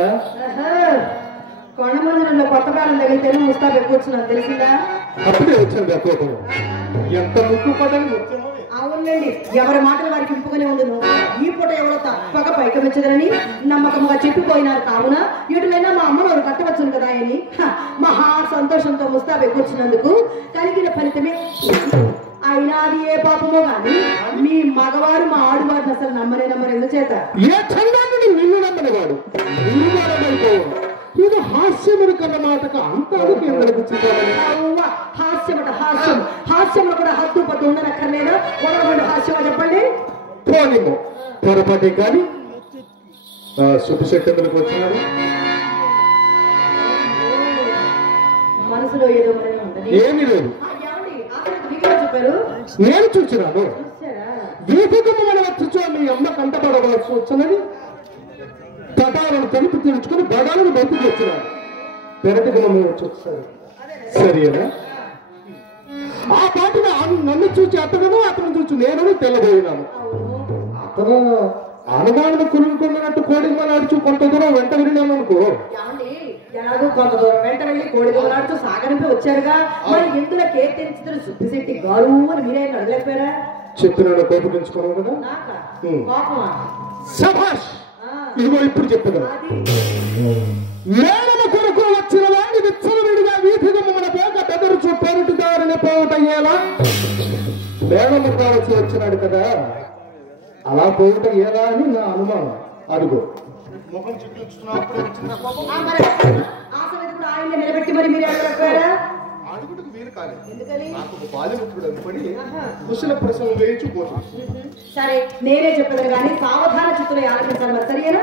కదా. కొండమందిరంలో కొత్త కాలం తగిలితేనే ముస్తాబు ఎక్కువ వచ్చినా తెలిసిందా? అప్పుడే వచ్చింది ఆ కోపం. ఎంత ముక్కు పడని ముఖ్యమో. అవునండి, ఎవరి మాటలు వారికి ఇంపుగానే ఉండును. ఈ పూట ఎవరో తప్పక పైకమిచ్చదని నమ్మకంగా చెప్పిపోయినారు. కావున ఎటులైనా మా అమ్మ వారు కట్టవచ్చును కదా అని మహా సంతోషంతో ముస్తాబు ఎక్కువచ్చినందుకు కలిగిన ఫలితమే. అయినా అది ఏ పాపమో గాని మీ మగవారు మా ఆడువారిని అసలు నమ్మరు ఎందుచేత? ఏ చందాన్ని నిన్ను నమ్మనివాడు ఇది హాస్యముడు కన్న మాటకు అంత హాస్యములు కూడా హద్దు పట్టు ఉండనక్కర్లేదా? గొడవపడి హాస్యమా చెప్పండి. పోనిమో పొరపాటే కానీ శుభశక్తులకు వచ్చినారు. మనసులో ఏదో ఏమీ లేదు. చెప్పారు. నేను చూసినాను. వీధికము మన వచ్చో మీ అమ్మ కంటపడవలసి వచ్చినది తటాలను తలుపు తీర్చుకుని బడాలను బయటకు వచ్చినాడు. పెరటికి మమ్మల్ని వచ్చి వచ్చారు. సరేనా? ఆ పాటిన నన్ను చూసి అతను చూసి నేను తెల్లబోయినాను. అతను అనుమానం కురుకున్నట్టు కోడిగా నడుచు కొంత దూరం వెంట విన్నాను అనుకో. ఎలాగో కొంత దూరం వెంట వెళ్ళి కోడిగొలాడుతూ సాగనిపి వచ్చారుగా, మరి ఎందులో కేక్ తెంచుతున్న శుద్ధిశెట్టి గారు అని మీరే అడగలేకపోయారా? చెప్తున్నాను, కోపగించుకోను కదా. సభాష్, ఇదిగో ఇప్పుడు చెప్పదు. మేనమ కొరకు వచ్చిన వాడిని విచ్చలవిడిగా వీధిగా మన పేక బెదరుచు పేరుటుదారని పోవటయ్యేలా మేనమ కావలసి వచ్చినాడు కదా, అలా పోవట ఎలా అని నా అనుమానం. అడుగు ముఖం ఆయన నిలబెట్టి మరి మీరు అడగలేకపోయారా? అడుగుటకు వీలు కాలేదు. నాకు ఒక బాల్యమిత్రుడు అనుకొని కుశల ప్రసవం వేయించుకోవచ్చు. సరే నేనే చెప్పేది కానీ సావధాన చిత్తులు ఆలోచించాలి. మరి సరియేనా?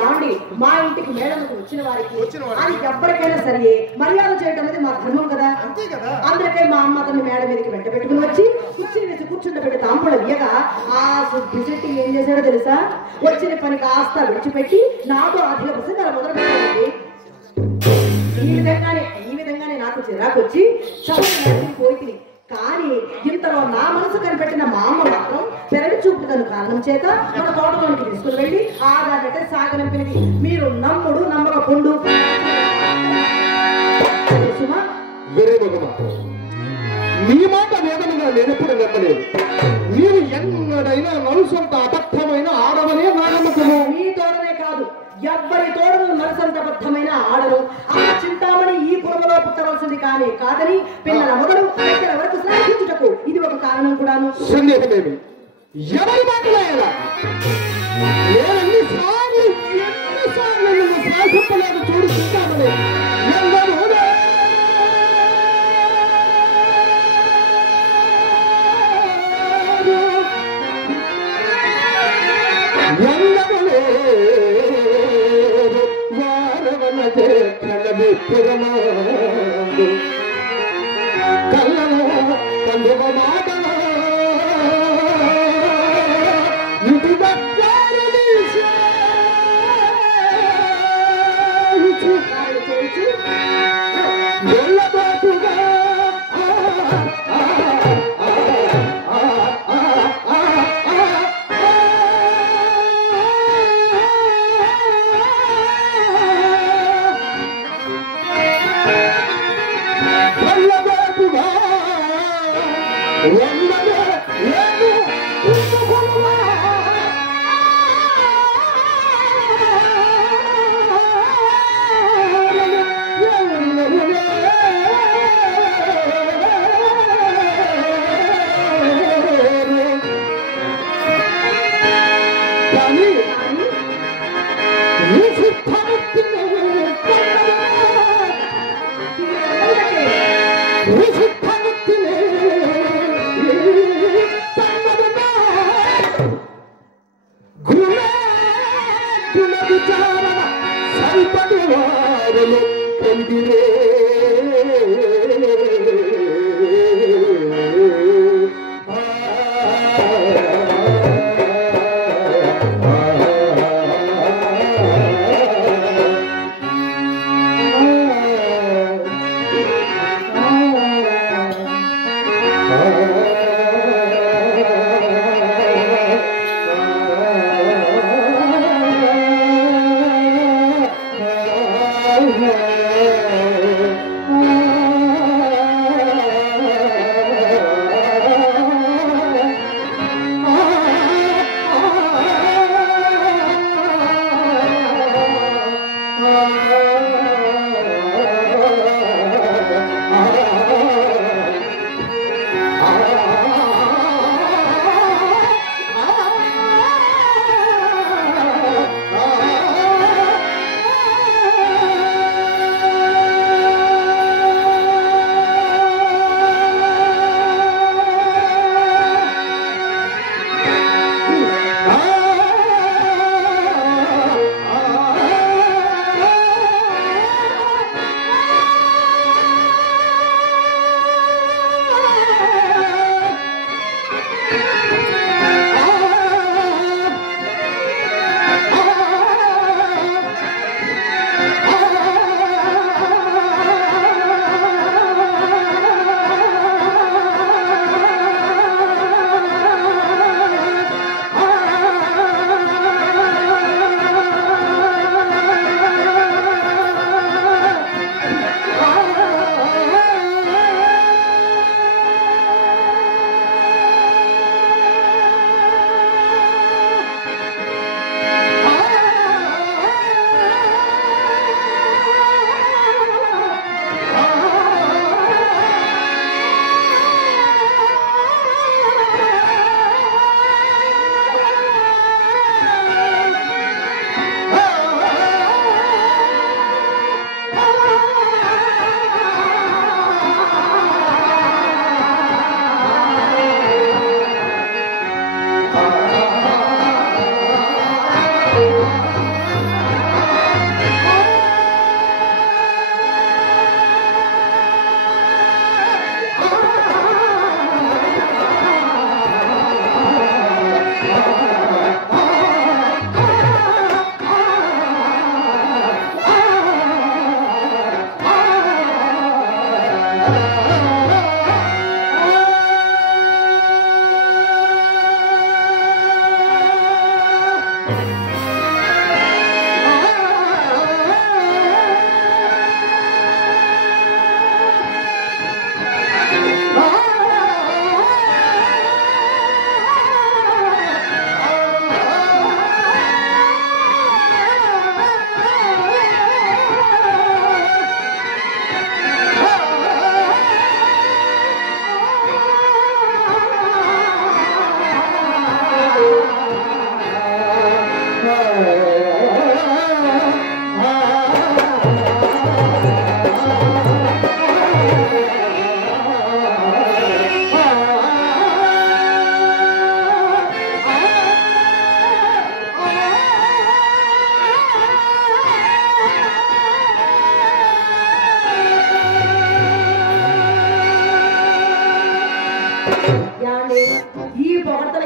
ఏమండి, మా ఇంటికి మేడలకు వచ్చిన వారికి అది ఎవరికైనా సరియే మర్యాద చేయటం అనేది మా ధర్మం కదా. అంతే కదా. అందుకే మా అమ్మ అతన్ని మేడ మీదకి వెంట పెట్టుకుని వచ్చి కుర్చీని వేసి కూర్చుండబెట్టి తాంపడం ఇయ్యగా ఆ శుద్ధిశెట్టి ఏం చేశాడో తెలుసా? వచ్చిన పని కాస్త విడిచిపెట్టి నాతో అధిక ప్రసంగాలు మొదలు పెట్టాలండి. ఈ విధంగానే నాకు చిరాకు వచ్చి పోయి, కానీ ఇంతలో నా మనసు కనిపెట్టిన మా అమ్మ మాత్రం పెరడి చూపుతాను కారణం చేత మన తోటలోనికి తీసుకుని వెళ్ళి ఆధారంటే సాగనంపినది. మీరు నమ్ముడు నమ్మకపోండు నీ మాట వేదనగా నేనెప్పుడు నమ్మలేదు. మీరు ఎన్నడైనా నలుసంత అబద్ధమైన ఆడవనే నా నమ్మకము. మీ తోడనే కాదు, ఎవ్వరి తోడను నలుసంత అబద్ధమైన ఆడరు. ఆ చింతామణి ఈ పురములో పుట్టవలసింది కాదని పిల్లల మొదలు పిల్లల వరకు శ్లాఘించుటకు ఇది ఒక కారణం కూడాను. సందేహమేమి? ఎవరి మాటలేలా ఎన్నిసార్లు శ్లాఘింపలేదు చూడు చింతామణి. కళ్ళలో పండుగ మాటలో ఇది వెళ్ళబోతుగా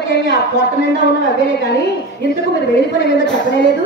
చూడటానికేమి ఆ పొట్ట నిండా ఉన్న అవ్వేలే కానీ ఇంతకు మీరు వెళ్ళిపోయిన ఏదో చెప్పనే లేదు.